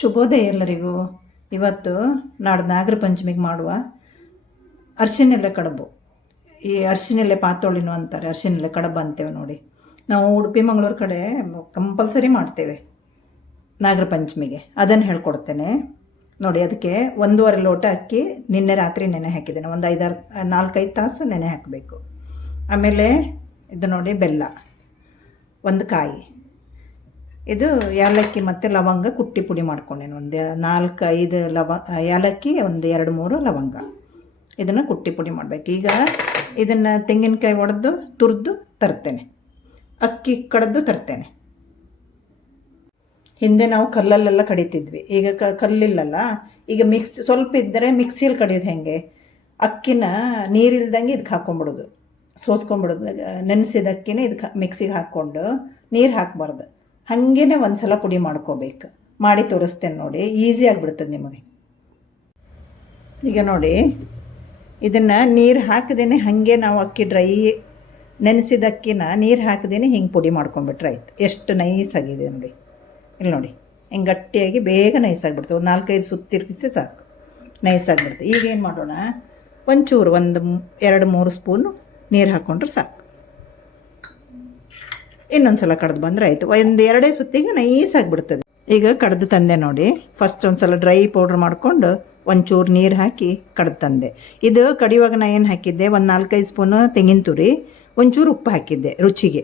ಶುಭೋದಯ ಎಲ್ಲರಿಗೂ. ಇವತ್ತು ನಾಡ್ದು ನಾಗರ ಪಂಚಮಿಗೆ ಮಾಡುವ ಅರ್ಶಿನೆಲೆ ಕಡುಬು. ಈ ಅರ್ಶಿನೆಲೆ ಪಾತೋಳಿನೂ ಅಂತಾರೆ, ಅರ್ಶಿನೆಲೆ ಕಡುಬು ಅಂತೇವೆ ನೋಡಿ. ನಾವು ಉಡುಪಿ ಮಂಗಳೂರು ಕಡೆ ಕಂಪಲ್ಸರಿ ಮಾಡ್ತೇವೆ ನಾಗರ ಪಂಚಮಿಗೆ. ಅದನ್ನು ಹೇಳ್ಕೊಡ್ತೇನೆ ನೋಡಿ. ಅದಕ್ಕೆ 1.5 ಲೋಟ ಅಕ್ಕಿ ನಿನ್ನೆ ರಾತ್ರಿ ನೆನೆ ಹಾಕಿದ್ದೇನೆ. ಒಂದು 4-5 ತಾಸು ನೆನೆ ಹಾಕಬೇಕು. ಆಮೇಲೆ ಇದು ನೋಡಿ, ಬೆಲ್ಲ, ಒಂದು ಕಾಯಿ, ಇದು ಏಲಕ್ಕಿ ಮತ್ತು ಲವಂಗ ಕುಟ್ಟಿ ಪುಡಿ ಮಾಡ್ಕೊಂಡೇನು. ಒಂದು 4-5 ಏಲಕ್ಕಿ, ಒಂದು 2-3 ಲವಂಗ, ಇದನ್ನು ಕುಟ್ಟಿ ಪುಡಿ ಮಾಡಬೇಕು. ಈಗ ಇದನ್ನು ತೆಂಗಿನಕಾಯಿ ಒಡೆದು ತುರಿದು ತರ್ತೇನೆ, ಅಕ್ಕಿ ಕಡೆದು ತರ್ತೇನೆ. ಹಿಂದೆ ನಾವು ಕಲ್ಲಲ್ಲೆಲ್ಲ ಕಡಿತಿದ್ವಿ, ಈಗ ಕಲ್ಲಿಲ್ಲಲ್ಲ. ಈಗ ಸ್ವಲ್ಪ ಇದ್ದರೆ ಮಿಕ್ಸಿಯಲ್ಲಿ ಕಡಿಯೋದು ಹೆಂಗೆ, ಅಕ್ಕಿನ ನೀರಿಲ್ದಂಗೆ ಇದಕ್ಕೆ ಹಾಕ್ಕೊಂಬಿಡೋದು, ಸೋಸ್ಕೊಂಬಿಡೋದು. ನೆನೆಸಿದ ಅಕ್ಕಿನ ಇದಕ್ಕೆ ಮಿಕ್ಸಿಗೆ ಹಾಕ್ಕೊಂಡು ನೀರು ಹಾಕಬಾರ್ದು, ಹಾಗೇ ಒಂದು ಸಲ ಪುಡಿ ಮಾಡ್ಕೋಬೇಕು. ಮಾಡಿ ತೋರಿಸ್ತೇನೆ ನೋಡಿ, ಈಸಿ ಆಗಿಬಿಡ್ತದೆ ನಿಮಗೆ. ಈಗ ನೋಡಿ, ಇದನ್ನು ನೀರು ಹಾಕದೇನೆ ಹಾಗೆ ನಾವು ಅಕ್ಕಿ ಡ್ರೈ ನೆನೆಸಿದ ಅಕ್ಕಿನ ನೀರು ಹಾಕದೇನೆ ಹಿಂಗೆ ಪುಡಿ ಮಾಡ್ಕೊಂಬಿಟ್ರೆ ಆಯ್ತು. ಎಷ್ಟು ನೈಸಾಗಿದೆ ನೋಡಿ. ಇಲ್ಲಿ ನೋಡಿ, ಹಿಂಗೆ ಗಟ್ಟಿಯಾಗಿ ಬೇಗ ನೈಸಾಗಿಬಿಡ್ತದೆ. ಒಂದು 4-5 ಸುತ್ತು ತಿರುಗಿಸಿ ಸಾಕು, ನೈಸಾಗಿಬಿಡ್ತದೆ. ಈಗ ಏನು ಮಾಡೋಣ, ಒಂಚೂರು 1-2-3 ಸ್ಪೂನು ನೀರು ಹಾಕ್ಕೊಂಡ್ರೆ ಸಾಕು. ಇನ್ನೊಂದು ಸಲ ಕಡ್ದು ಬಂದರೆ ಆಯಿತು. 1-2 ಸುತ್ತಿಗೆ ನೈಸಾಗಿಬಿಡ್ತದೆ. ಈಗ ಕಡ್ದು ತಂದೆ ನೋಡಿ. ಫಸ್ಟ್ ಒಂದು ಸಲ ಡ್ರೈ ಪೌಡ್ರ್ ಮಾಡಿಕೊಂಡು ಒಂಚೂರು ನೀರು ಹಾಕಿ ಕಡ್ದು ತಂದೆ. ಇದು ಕಡಿಯುವಾಗ ನಾನು ಏನು ಹಾಕಿದ್ದೆ, ಒಂದು 4-5 ಸ್ಪೂನು ತೆಂಗಿನ ತುರಿ, ಒಂಚೂರು ಉಪ್ಪು ಹಾಕಿದ್ದೆ ರುಚಿಗೆ,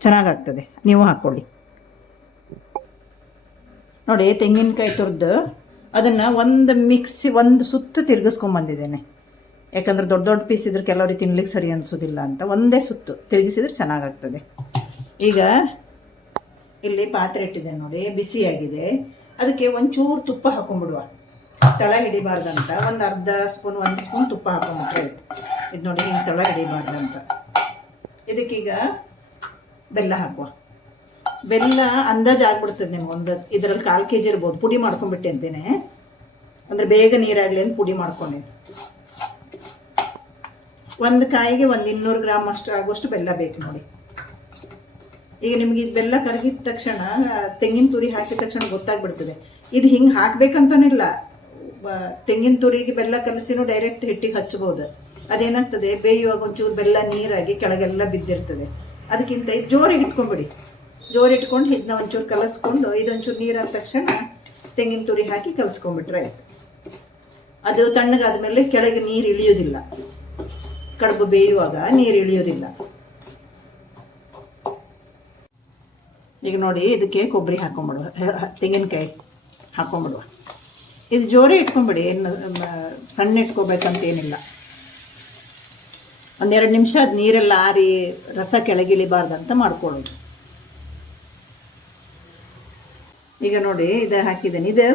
ಚೆನ್ನಾಗಾಗ್ತದೆ. ನೀವು ಹಾಕ್ಕೊಳ್ಳಿ ನೋಡಿ. ತೆಂಗಿನಕಾಯಿ ತುರಿದು ಅದನ್ನು ಒಂದು ಸುತ್ತು ತಿರುಗಿಸ್ಕೊಂಬಂದಿದ್ದೇನೆ. ಯಾಕಂದ್ರೆ ದೊಡ್ಡ ದೊಡ್ಡ ಪೀಸ್ ಇದ್ರೆ ಕೆಲವರಿಗೆ ತಿನ್ಲಿಕ್ಕೆ ಸರಿ ಅನಿಸೋದಿಲ್ಲ ಅಂತ ಒಂದೇ ಸುತ್ತು ತಿರುಗಿಸಿದ್ರೆ ಚೆನ್ನಾಗಾಗ್ತದೆ. ಈಗ ಇಲ್ಲಿ ಪಾತ್ರೆ ಇಟ್ಟಿದೆ ನೋಡಿ, ಬಿಸಿಯಾಗಿದೆ. ಅದಕ್ಕೆ ಒಂಚೂರು ತುಪ್ಪ ಹಾಕೊಂಡ್ಬಿಡುವ, ತಳ ಹಿಡಿಬಾರ್ದಂತ. ಒಂದು 1 ಸ್ಪೂನ್ ತುಪ್ಪ ಹಾಕೊಂಡ್ಬಿಟ್ರೆ ಆಯ್ತು. ಇದು ನೋಡಿ, ಹಿಂಗೆ ತಳ ಹಿಡಿಬಾರ್ದಂತ. ಇದಕ್ಕೀಗ ಬೆಲ್ಲ ಹಾಕುವ. ಬೆಲ್ಲ ಅಂದಾಜು ಆಗ್ಬಿಡ್ತದೆ ನಿಮ್ಗೆ. ಇದರಲ್ಲಿ 1/4 kg ಇರ್ಬೋದು. ಪುಡಿ ಮಾಡ್ಕೊಂಡ್ಬಿಟ್ಟೆ ಅಂತೇನೆ, ಅಂದರೆ ಬೇಗ ನೀರಾಗಲಿ ಅಂತ ಪುಡಿ ಮಾಡ್ಕೊಂಡೆ. ಒಂದು ಕಾಯಿಗೆ 200 ಗ್ರಾಮ್ ಅಷ್ಟು ಆಗುವಷ್ಟು ಬೆಲ್ಲ ಬೇಕು ನೋಡಿ. ಈಗ ನಿಮಗೆ ಈ ಬೆಲ್ಲ ಕರಗಿದ ತಕ್ಷಣ, ತೆಂಗಿನ ತುರಿ ಹಾಕಿದ ತಕ್ಷಣ ಗೊತ್ತಾಗ್ಬಿಡ್ತದೆ. ಇದು ಹಿಂಗೆ ಹಾಕ್ಬೇಕಂತನಿಲ್ಲ, ತೆಂಗಿನ ತುರಿಗೆ ಬೆಲ್ಲ ಕಲಸಿನೂ ಡೈರೆಕ್ಟ್ ಹಿಟ್ಟಿಗೆ ಹಚ್ಬೋದು. ಅದೇನಾಗ್ತದೆ, ಬೇಯುವಾಗ ಒಂಚೂರು ಬೆಲ್ಲ ನೀರಾಗಿ ಕೆಳಗೆಲ್ಲ ಬಿದ್ದಿರ್ತದೆ. ಅದಕ್ಕಿಂತ ಇದು ಜೋರಿಗೆ ಇಟ್ಕೊಂಬಿಡಿ. ಜೋರಿಟ್ಕೊಂಡು ಇದನ್ನ ಒಂಚೂರು ಕಲಸ್ಕೊಂಡು, ಇದೊಂಚೂರು ನೀರಾದ ತಕ್ಷಣ ತೆಂಗಿನ ತುರಿ ಹಾಕಿ ಕಲಸ್ಕೊಂಡ್ಬಿಟ್ರೆ ಆಯ್ತು. ಅದು ತಣ್ಣಗಾದ್ಮೇಲೆ ಕೆಳಗೆ ನೀರು ಇಳಿಯೋದಿಲ್ಲ, ಕಡುಬು ಬೇಯುವಾಗ ನೀರು ಇಳಿಯೋದಿಲ್ಲ. ಈಗ ನೋಡಿ, ಇದಕ್ಕೆ ಕೊಬ್ಬರಿ ಹಾಕೊಂಬಿಡುವ, ತೆಂಗಿನಕಾಯಿ ಹಾಕೊಂಬಿಡುವ. ಇದು ಜೋರೇ ಇಟ್ಕೊಂಬಿಡಿ, ಏನು ಸಣ್ಣ ಇಟ್ಕೋಬೇಕಂತ ಏನಿಲ್ಲ. 1-2 ನಿಮಿಷ ಅದು ನೀರೆಲ್ಲ ಆರಿ ರಸ ಕೆಳಗಿಳಿಬಾರ್ದಂತ ಮಾಡ್ಕೊಳ್ಳೋದು. ಈಗ ನೋಡಿ, ಇದು ಹಾಕಿದ್ದೇನೆ. ಇದು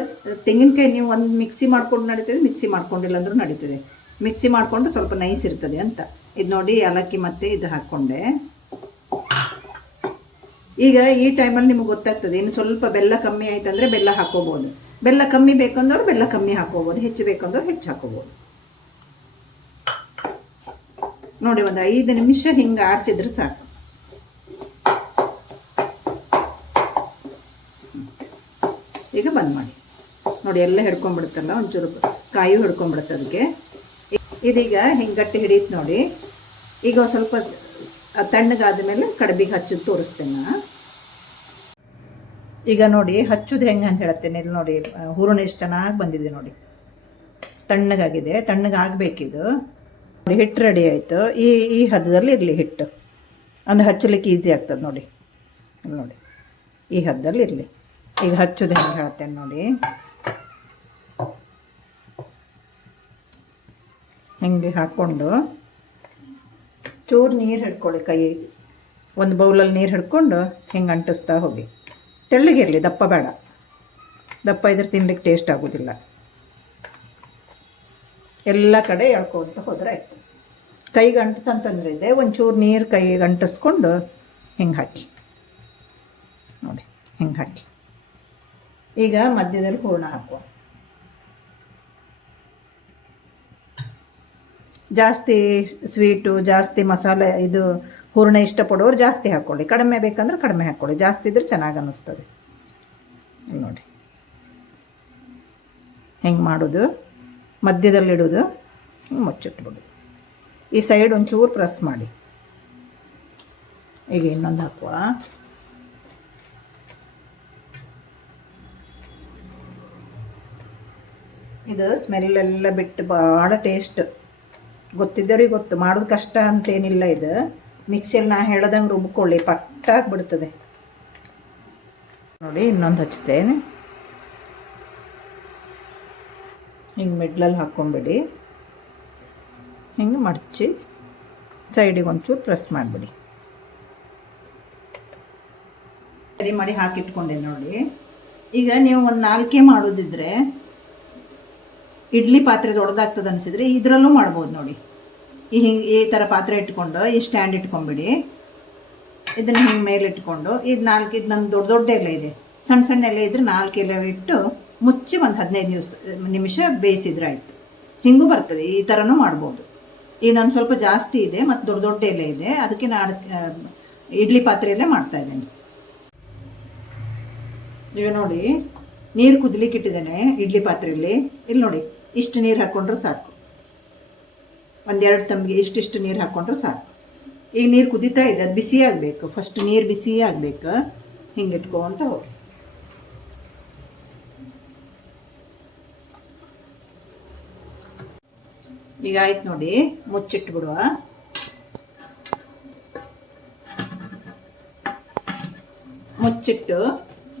ತೆಂಗಿನಕಾಯಿ ನೀವು ಒಂದು ಮಿಕ್ಸಿ ಮಾಡ್ಕೊಂಡು ನಡೀತದೆ, ಮಿಕ್ಸಿ ಮಾಡ್ಕೊಂಡಿಲ್ಲ ಅಂದ್ರೂ ನಡೀತದೆ. ಮಿಕ್ಸಿ ಮಾಡಿಕೊಂಡು ಸ್ವಲ್ಪ ನೈಸ್ ಇರ್ತದೆ ಅಂತ. ಇದು ನೋಡಿ, ಏಲಕ್ಕಿ ಮತ್ತು ಇದು ಹಾಕ್ಕೊಂಡೆ. ಈಗ ಈ ಟೈಮಲ್ಲಿ ನಿಮಗೆ ಗೊತ್ತಾಗ್ತದೆ, ಇನ್ನು ಸ್ವಲ್ಪ ಬೆಲ್ಲ ಕಮ್ಮಿ ಆಯ್ತಂದರೆ ಬೆಲ್ಲ ಹಾಕೋಬೋದು. ಬೆಲ್ಲ ಕಮ್ಮಿ ಬೇಕಂದವ್ರು ಬೆಲ್ಲ ಕಮ್ಮಿ ಹಾಕೋಬೋದು, ಹೆಚ್ಚು ಬೇಕಂದವ್ರು ಹೆಚ್ಚು ಹಾಕೋಬೋದು ನೋಡಿ. ಒಂದು 5 ನಿಮಿಷ ಹಿಂಗೆ ಆಡಿಸಿದ್ರೆ ಸಾಕು. ಈಗ ಬಂದ್ ಮಾಡಿ ನೋಡಿ, ಎಲ್ಲ ಹಿಡ್ಕೊಂಡ್ಬಿಡುತ್ತಲ್ಲ, ಒಂಚೂರು ಕಾಯು ಹಿಡ್ಕೊಂಡ್ಬಿಡುತ್ತೆ ಅದಕ್ಕೆ. ಇದೀಗ ಹಿಂಗೆ ಗಟ್ಟಿ ಹಿಡಿಯುತ್ತೆ ನೋಡಿ. ಈಗ ಸ್ವಲ್ಪ ತಣ್ಣಗಾದ ಮೇಲೆ ಕಡುಬಿಗೆ ಹಚ್ಚೋದು ತೋರಿಸ್ತೇನೆ. ಈಗ ನೋಡಿ, ಹಚ್ಚೋದು ಹೆಂಗೆ ಅಂತ ಹೇಳ್ತೇನೆ. ಇಲ್ಲಿ ನೋಡಿ, ಹೂರಣ ಎಷ್ಟು ಚೆನ್ನಾಗಿ ಬಂದಿದೆ ನೋಡಿ, ತಣ್ಣಗಾಗಿದೆ. ತಣ್ಣಗಾಗಬೇಕಿದು ನೋಡಿ. ಹಿಟ್ಟು ರೆಡಿ ಆಯಿತು. ಈ ಹದದಲ್ಲಿ ಇರಲಿ ಹಿಟ್ಟು, ಅಂದರೆ ಹಚ್ಚಲಿಕ್ಕೆ ಈಸಿ ಆಗ್ತದೆ ನೋಡಿ. ನೋಡಿ, ಈ ಹದದಲ್ಲಿ ಇರಲಿ. ಈಗ ಹಚ್ಚೋದು ಹೆಂಗೆ ಹೇಳ್ತೇನೆ ನೋಡಿ. ಹಿಂಗೆ ಹಾಕ್ಕೊಂಡು ಚೂರು ನೀರು ಹಿಡ್ಕೊಳ್ಳಿ, ಕೈ ಒಂದು ಬೌಲಲ್ಲಿ ನೀರು ಹಿಡ್ಕೊಂಡು ಹಿಂಗೆ ಅಂಟಿಸ್ತಾ ಹೋಗಿ. ತೆಳ್ಳಗಿರಲಿ, ದಪ್ಪ ಬೇಡ. ದಪ್ಪ ಇದ್ರೆ ತಿನ್ಲಿಕ್ಕೆ ಟೇಸ್ಟ್ ಆಗೋದಿಲ್ಲ. ಎಲ್ಲ ಕಡೆ ಎಳ್ಕೊಳ್ತಾ ಹೋದ್ರೆ ಆಯ್ತು. ಕೈಗೆ ಅಂಟಂತಂದ್ರೆ ಇದೆ, ಒಂಚೂರು ನೀರು ಕೈಗೆ ಅಂಟಿಸ್ಕೊಂಡು ಹಿಂಗೆ ಹಾಕಿ ನೋಡಿ, ಹಿಂಗೆ ಹಾಕಿ. ಈಗ ಮಧ್ಯದಲ್ಲಿ ಹೂರಣ ಹಾಕುವ. ಜಾಸ್ತಿ ಸ್ವೀಟು, ಜಾಸ್ತಿ ಮಸಾಲೆ, ಇದು ಹೂರಣ ಇಷ್ಟಪಡೋರು ಜಾಸ್ತಿ ಹಾಕ್ಕೊಳ್ಳಿ, ಕಡಿಮೆ ಬೇಕಂದ್ರೆ ಕಡಿಮೆ ಹಾಕ್ಕೊಳ್ಳಿ. ಜಾಸ್ತಿ ಇದ್ರೆ ಚೆನ್ನಾಗಿ ಅನ್ನಿಸ್ತದೆ ನೋಡಿ. ಹೆಂಗೆ ಮಾಡೋದು, ಮಧ್ಯದಲ್ಲಿಡೋದು, ಹಿಂಗೆ ಮುಚ್ಚಿಟ್ಬಿಡು. ಈ ಸೈಡ್ ಒಂಚೂರು ಪ್ರೆಸ್ ಮಾಡಿ. ಈಗ ಇನ್ನೊಂದು ಹಾಕುವ. ಇದು ಸ್ಮೆಲ್ಲೆಲ್ಲ ಬಿಟ್ಟು ಭಾಳ ಟೇಸ್ಟ್. ಗೊತ್ತಿದ್ದವ್ರಿಗೆ ಗೊತ್ತು, ಮಾಡೋದು ಕಷ್ಟ ಅಂತೇನಿಲ್ಲ. ಇದು ಮಿಕ್ಸಿಯಲ್ಲಿ ನಾ ಹೇಳ್ದಂಗೆ ರುಬ್ಕೊಳ್ಳಿ, ಪಟ್ಟಾಗಿಬಿಡ್ತದೆ ನೋಡಿ. ಇನ್ನೊಂದು ಹಚ್ತೇನೆ. ಹಿಂಗೆ ಮಿಡ್ಲಲ್ಲಿ ಹಾಕ್ಕೊಂಬಿಡಿ. ಹಿಂಗೆ ಮಡಚಿ ಸೈಡಿಗೆ ಒಂಚೂರು ಪ್ರೆಸ್ ಮಾಡಿಬಿಡಿ. ರೆಡಿ ಮಾಡಿ ಹಾಕಿಟ್ಕೊಂಡೆ ನೋಡಿ. ಈಗ ನೀವು ಒಂದು 4 ಮಾಡೋದಿದ್ರೆ, ಇಡ್ಲಿ ಪಾತ್ರೆ ದೊಡ್ಡದಾಗ್ತದೆ ಅನಿಸಿದ್ರೆ ಇದರಲ್ಲೂ ಮಾಡ್ಬೋದು ನೋಡಿ. ಈ ಥರ ಪಾತ್ರೆ ಇಟ್ಕೊಂಡು ಈ ಸ್ಟ್ಯಾಂಡ್ ಇಟ್ಕೊಂಬಿಡಿ. ಇದನ್ನು ಹಿಂಗೆ ಮೇಲೆ ಇಟ್ಕೊಂಡು ಇದು 4 ಇದು ನನ್ನ ದೊಡ್ಡ ಎಲೆ ಇದೆ, ಸಣ್ಣ ಎಲೆ ಇದ್ರೆ 4 ಎಲೆ ಇಟ್ಟು ಮುಚ್ಚಿ ಒಂದು 15 ನಿಮಿಷ ಬೇಯಿಸಿದ್ರೆ ಆಯಿತು. ಹಿಂಗೂ ಬರ್ತದೆ. ಈ ಥರನೂ ಮಾಡ್ಬೋದು. ಈಗ ನಾನು ಸ್ವಲ್ಪ ಜಾಸ್ತಿ ಇದೆ ಮತ್ತು ದೊಡ್ಡ ಎಲೆ ಇದೆ, ಅದಕ್ಕೆ ನಾನು ಇಡ್ಲಿ ಪಾತ್ರೆಯಲ್ಲೇ ಮಾಡ್ತಾಯಿದ್ದೇನೆ. ಈಗ ನೋಡಿ, ನೀರು ಕುದಿಲಿಕ್ಕೆ ಇಟ್ಟಿದ್ದೇನೆ ಇಡ್ಲಿ ಪಾತ್ರೆಯಲ್ಲಿ. ಇಲ್ಲಿ ನೋಡಿ, ಇಷ್ಟು ನೀರು ಹಾಕ್ಕೊಂಡ್ರೆ ಸಾಕು. 1-2 ತಂಬಿಗೆ ಇಷ್ಟಿಷ್ಟು ನೀರು ಹಾಕ್ಕೊಂಡ್ರೆ ಸಾಕು. ಈಗ ನೀರು ಕುದೀತಾ ಇದೆ, ಅದು ಬಿಸಿ ಆಗಬೇಕು. ಫಸ್ಟ್ ನೀರು ಬಿಸಿ ಆಗಬೇಕು. ಹಿಂಗೆ ಇಟ್ಕೊಂತ ಹೋಗಿ. ಈಗ ಆಯ್ತು ನೋಡಿ, ಮುಚ್ಚಿಟ್ಬಿಡುವ. ಮುಚ್ಚಿಟ್ಟು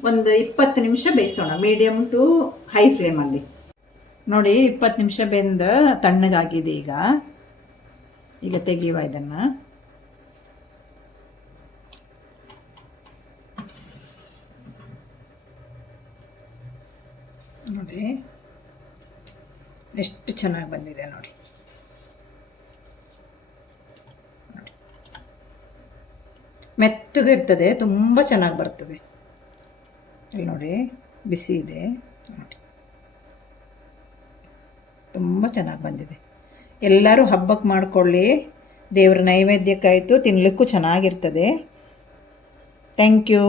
ಒಂದು 20 ನಿಮಿಷ ಬೇಯಿಸೋಣ, ಮೀಡಿಯಮ್ ಟು ಹೈ ಫ್ಲೇಮಲ್ಲಿ. ನೋಡಿ 20 ನಿಮಿಷ ಬೆಂದು ತಣ್ಣಗಾಗಿದೆ. ಈಗ ತೆಗೆಯುವ ಇದನ್ನು. ನೋಡಿ ಎಷ್ಟು ಚೆನ್ನಾಗಿ ಬಂದಿದೆ ನೋಡಿ. ಮೆತ್ತಗೆ ಇರ್ತದೆ, ತುಂಬ ಚೆನ್ನಾಗಿ ಬರ್ತದೆ. ಇಲ್ಲಿ ನೋಡಿ, ಬಿಸಿ ಇದೆ ನೋಡಿ, ತುಂಬ ಚೆನ್ನಾಗಿ ಬಂದಿದೆ. ಎಲ್ಲರೂ ಹಬ್ಬಕ್ಕೆ ಮಾಡಿಕೊಳ್ಳಿ. ದೇವ್ರ ನೈವೇದ್ಯಕ್ಕಾಯಿತು, ತಿನ್ನಲಿಕ್ಕೂ ಚೆನ್ನಾಗಿರ್ತದೆ. Thank you.